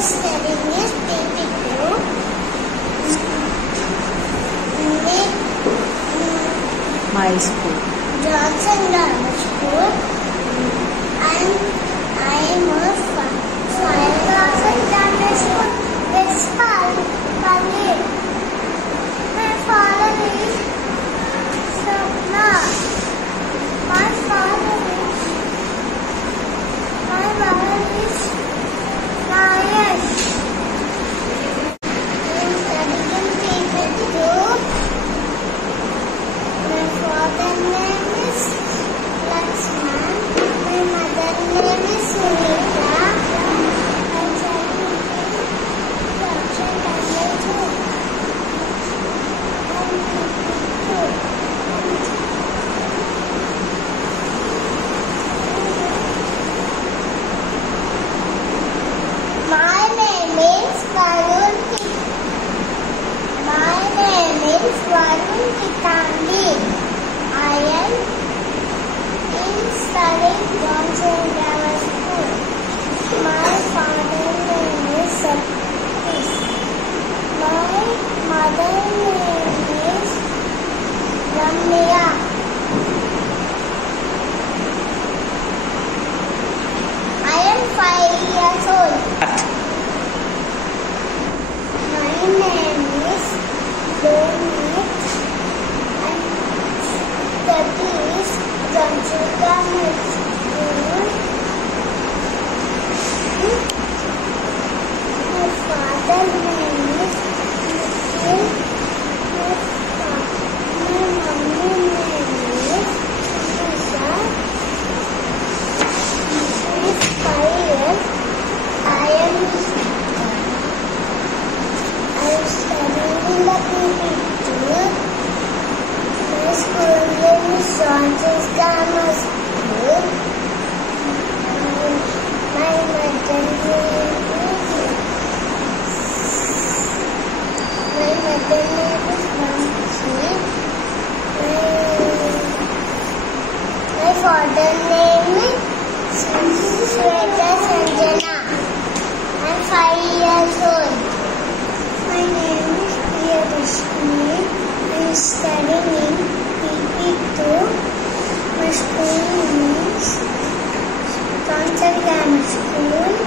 studying is PP2. My school. Johnson Grammar School. And I am a Johnson Grammar School. It's Pali. My father is Swapna. My mother is Nayan. I'm studying PP2. My father name is Lakshman. My mother name is Sunita. I'm studying Johnson Grammar School. My name is Varun Tikandi. I am studying Johnson Grammar School. My father name is Satish. My mother name is Ramya. I am 5 years old. My name is Donit and that is Johnson Grammar School. My father name is Nikhil. My mommy name is Lisa. She is 5 years. I am studying in the PP2. My school name is Johnson Grammar School. My mother name is Vamshi. My father name is Shweta Sanjana. I'm 5 years old. My name is Priyadashini. I am studying in PP2. My school name is Johnson Grammar School.